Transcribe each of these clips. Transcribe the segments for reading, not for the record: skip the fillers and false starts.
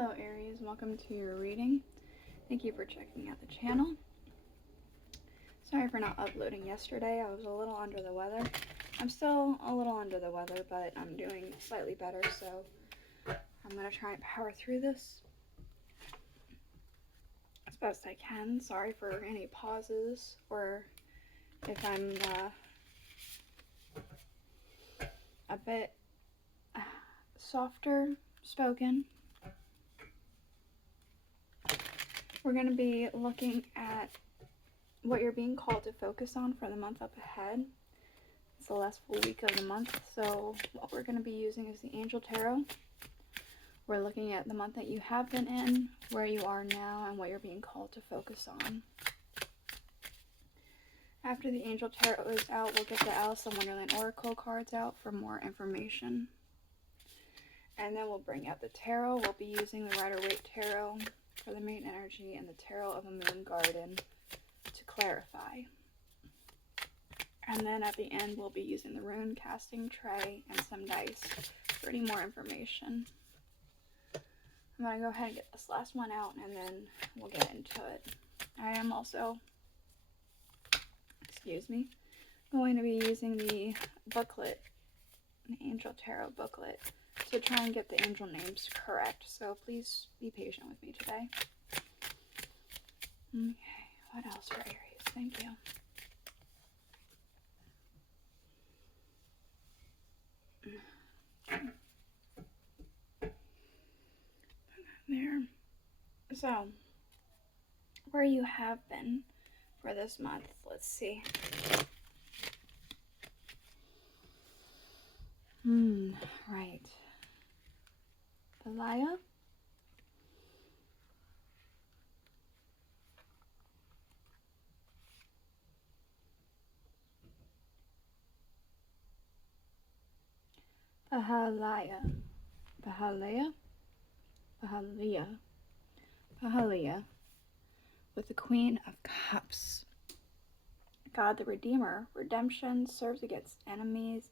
Hello Aries, welcome to your reading. Thank you for checking out the channel. Sorry for not uploading yesterday. I was a little under the weather. I'm still a little under the weather, but I'm doing slightly better, so I'm going to try and power through this as best I can. Sorry for any pauses or if I'm a bit softer spoken. We're going to be looking at what you're being called to focus on for the month up ahead. It's the last full week of the month, so what we're going to be using is the Angel Tarot. We're looking at the month that you have been in, where you are now, and what you're being called to focus on. After the Angel Tarot is out, we'll get the Alice in Wonderland Oracle cards out for more information. And then we'll bring out the Tarot. We'll be using the Rider-Waite Tarot for the main energy and the Tarot of a Moon Garden to clarify. And then at the end, we'll be using the rune casting tray and some dice for any more information. I'm going to go ahead and get this last one out and then we'll get into it. I am also, going to be using the booklet, the Angel Tarot booklet, to try and get the angel names correct. So please be patient with me today. Okay, what else for Aries? Thank you. There. So, where you have been for this month, let's see. Right. Pamela. Pahalia, with the Queen of Cups. God the Redeemer, redemption serves against enemies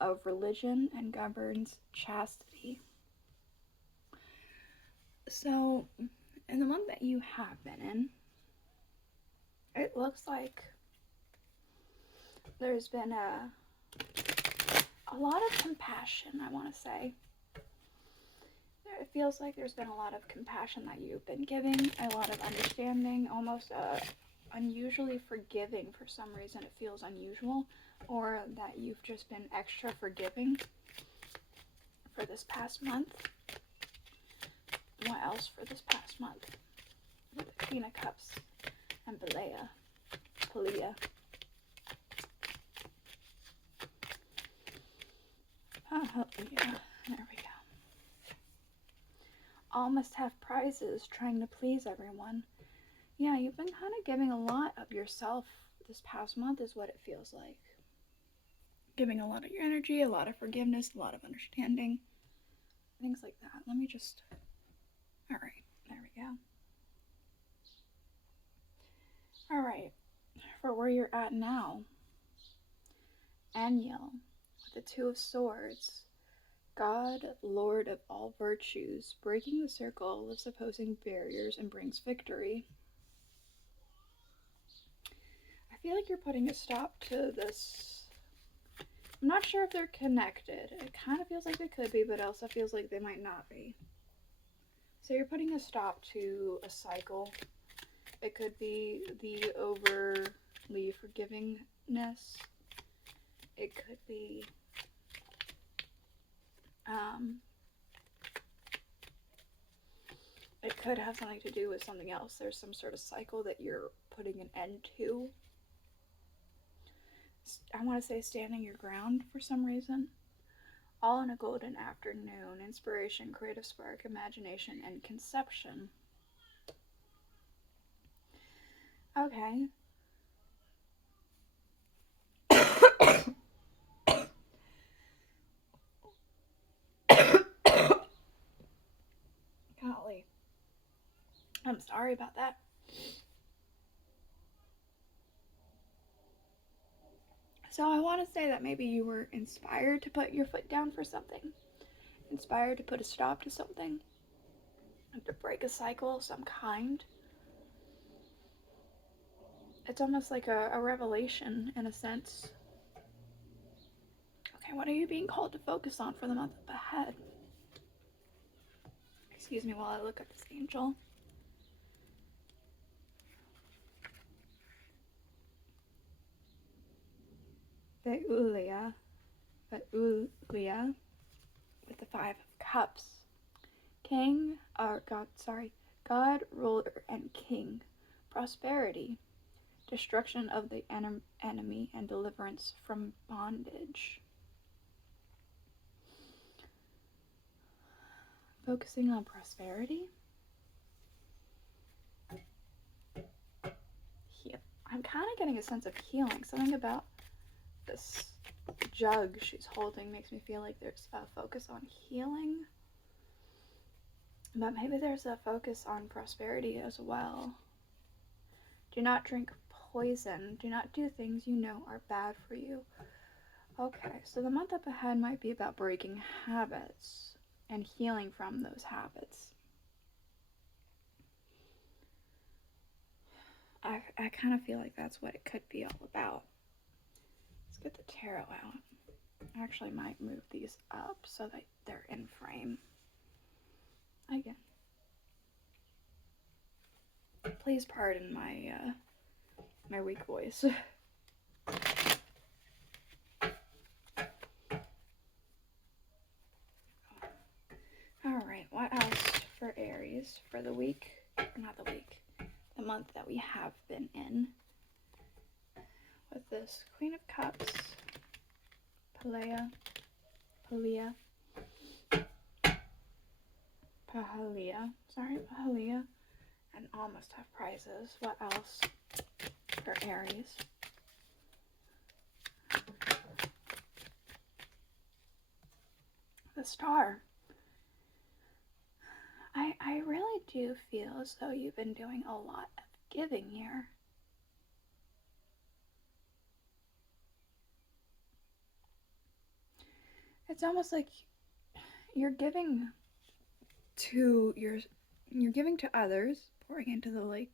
of religion and governs chastity. So, in the month that you have been in, it looks like there's been a lot of compassion, I want to say. It feels like there's been a lot of compassion that you've been giving, a lot of understanding, almost unusually forgiving. For some reason it feels unusual, or that you've just been extra forgiving for this past month. What else for this past month? With the Queen of Cups and Palia. Oh, yeah, there we go. All must have prizes, trying to please everyone. Yeah, you've been kind of giving a lot of yourself this past month is what it feels like. Giving a lot of your energy, a lot of forgiveness, a lot of understanding. Things like that. Let me just... Alright, there we go. Alright, for where you're at now. Aniel, with the Two of Swords. God, Lord of all virtues, breaking the circle, lifts opposing barriers, and brings victory. I feel like you're putting a stop to this. I'm not sure if they're connected. It kind of feels like they could be, but it also feels like they might not be. So you're putting a stop to a cycle. It could be the overly forgivingness. It could be it could have something to do with something else. There's some sort of cycle that you're putting an end to. I want to say standing your ground for some reason. All in a golden afternoon. Inspiration, creative spark, imagination, and conception. Okay. Golly. I'm sorry about that. So I want to say that maybe you were inspired to put your foot down for something. Inspired to put a stop to something. to break a cycle of some kind. It's almost like a revelation in a sense. Okay, what are you being called to focus on for the month up ahead? Excuse me while I look at this angel. Beulia with the 5 of Cups. God, ruler, and king. Prosperity. Destruction of the enemy and deliverance from bondage. Focusing on prosperity. I'm kind of getting a sense of healing. Something about this jug she's holding makes me feel like there's a focus on healing. But maybe there's a focus on prosperity as well. Do not drink poison. Do not do things you know are bad for you. Okay, so the month up ahead might be about breaking habits and healing from those habits. I kind of feel like that's what it could be all about. Let's get the tarot out. I actually might move these up so that they're in frame. Again. Please pardon my my weak voice. Alright, what else for Aries for the week? Not the week. The month that we have been in. With this Queen of Cups, Pahalia, and almost have prizes. What else for Aries? The Star. I really do feel as though you've been doing a lot of giving here. It's almost like you're giving to others, pouring into the lake.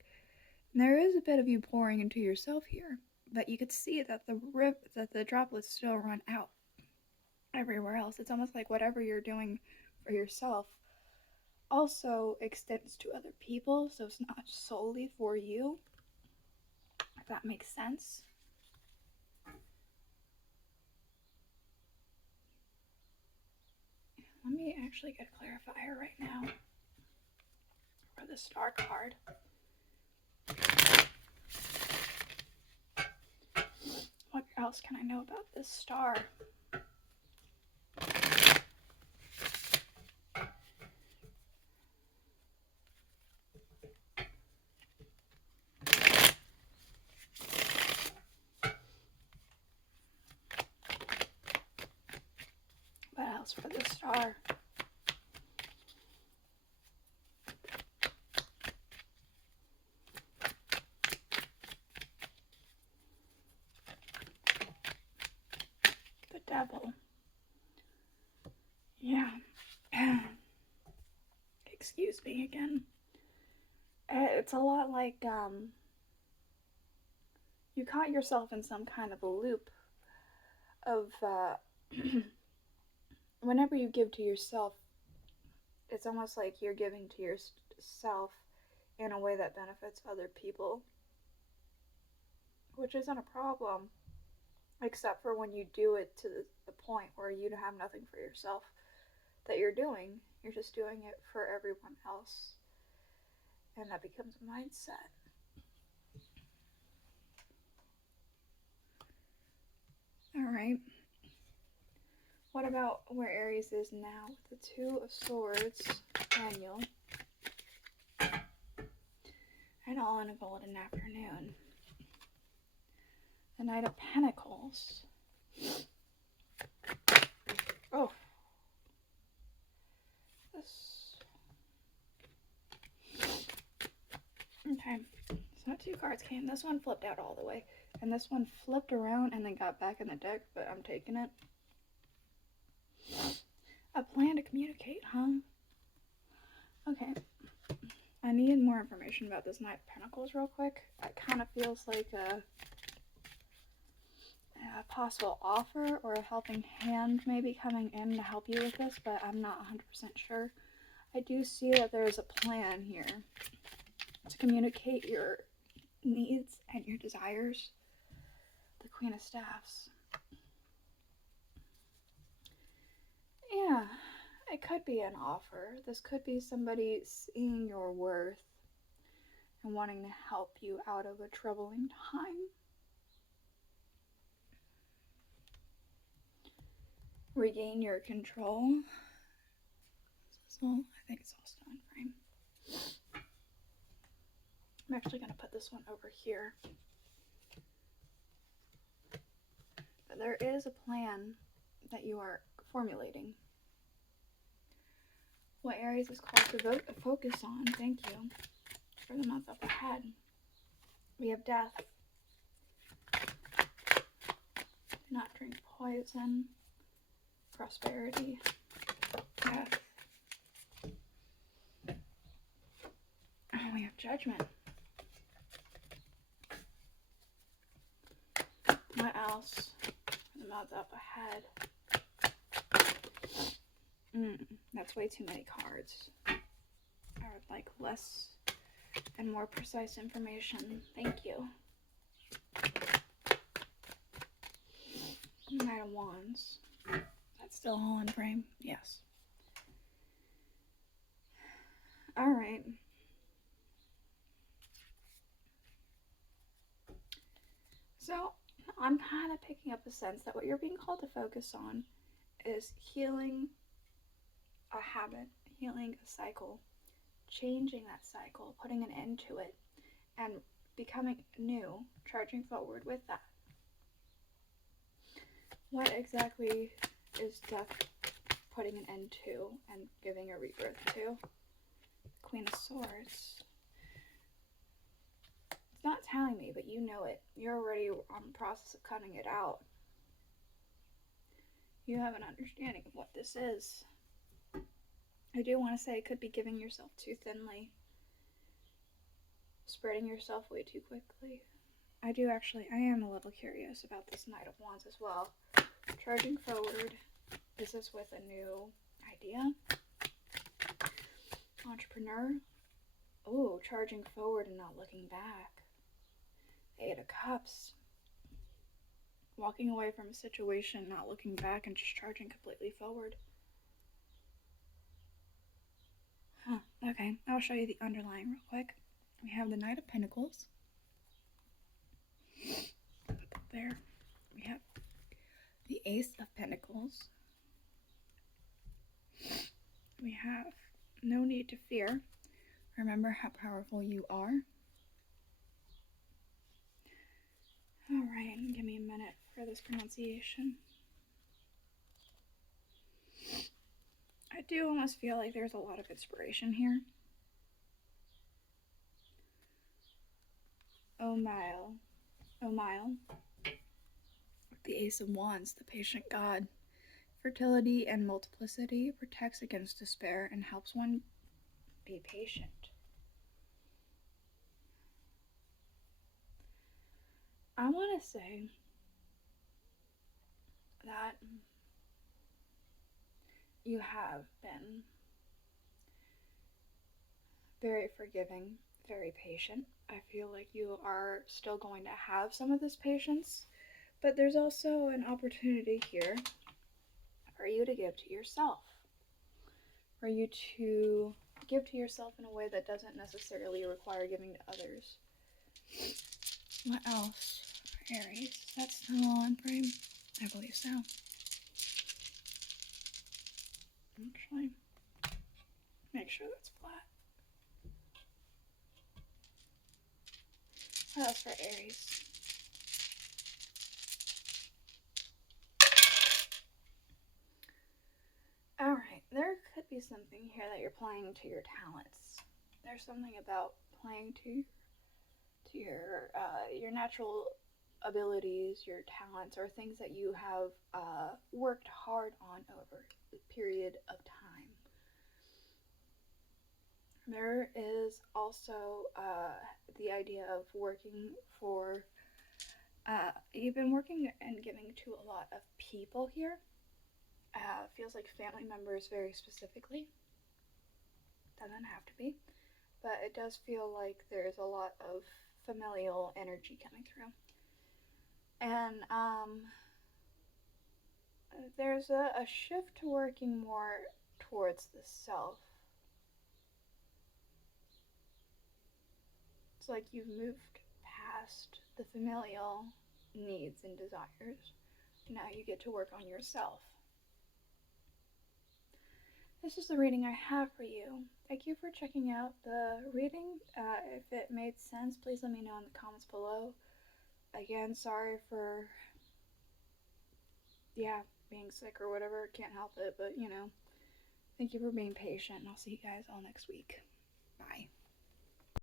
And there is a bit of you pouring into yourself here, but you could see that the droplets still run out everywhere else. It's almost like whatever you're doing for yourself also extends to other people, so it's not solely for you, if that makes sense. Let me actually get a clarifier right now for the Star card. What else can I know about this Star? What else for the Star? The Devil. Yeah. Excuse me again. It's a lot like, you caught yourself in some kind of a loop of, whenever you give to yourself, it's almost like you're giving to yourself in a way that benefits other people, which isn't a problem, except for when you do it to the point where you have nothing for yourself that you're doing. You're just doing it for everyone else, and that becomes a mindset. Alright. What about where Aries is now with the Two of Swords, Daniel, and all in a golden afternoon? The Knight of Pentacles. Oh. Okay. So 2 cards came. This one flipped out all the way. And this one flipped around and then got back in the deck, but I'm taking it. A plan to communicate, huh? Okay. I need more information about this Knight of Pentacles real quick. It kind of feels like a possible offer or a helping hand maybe coming in to help you with this, but I'm not 100% sure. I do see that there's a plan here to communicate your needs and your desires. The Queen of Staffs. Yeah, it could be an offer. This could be somebody seeing your worth and wanting to help you out of a troubling time. Regain your control. So I think it's all stone frame. I'm actually going to put this one over here. But there is a plan that you are formulating. What Aries is called to focus on, thank you, for the month up ahead. We have death. Do not drink poison. Prosperity. Death. And we have judgment. What else for the month up ahead? That's way too many cards. I would like less and more precise information. Thank you. Knight of Wands. That's still all in frame? Yes. Alright. So, I'm kind of picking up a sense that what you're being called to focus on is healing a habit, healing a cycle, changing that cycle, putting an end to it, and becoming new, charging forward with that. What exactly is death putting an end to and giving a rebirth to? Queen of Swords. It's not telling me, but you know it. You're already on the process of cutting it out. You have an understanding of what this is. I do want to say it could be giving yourself too thinly. Spreading yourself way too quickly. I am a little curious about this Knight of Wands as well. Charging forward. Is this with a new idea? Entrepreneur. Oh, charging forward and not looking back. Eight of Cups. Walking away from a situation, not looking back, and just charging completely forward. Okay, I'll show you the underlying real quick. We have the Knight of Pentacles. Put that there. We have the Ace of Pentacles. We have no need to fear. Remember how powerful you are. Alright, give me a minute for this pronunciation. I do almost feel like there's a lot of inspiration here. Oh Mile. The Ace of Wands, the patient god. Fertility and multiplicity, protects against despair and helps one be patient. I want to say that you have been very forgiving, very patient. I feel like you are still going to have some of this patience, but there's also an opportunity here for you to give to yourself. For you to give to yourself in a way that doesn't necessarily require giving to others. What else? Aries. That's still all in frame? I believe so. Actually, make sure that's flat. What else for Aries? Alright, there could be something here that you're playing to your talents. There's something about playing to your natural abilities, your talents, or things that you have worked hard on over a period of time. There is also the idea of working for, you've been working and giving to a lot of people here. Feels like family members very specifically. Doesn't have to be. But it does feel like there's a lot of familial energy coming through. And there's a shift to working more towards the self. It's like you've moved past the familial needs and desires. Now you get to work on yourself. This is the reading I have for you. Thank you for checking out the reading. If it made sense, please let me know in the comments below. Again, sorry for, being sick or whatever. Can't help it, but thank you for being patient, and I'll see you guys all next week. Bye.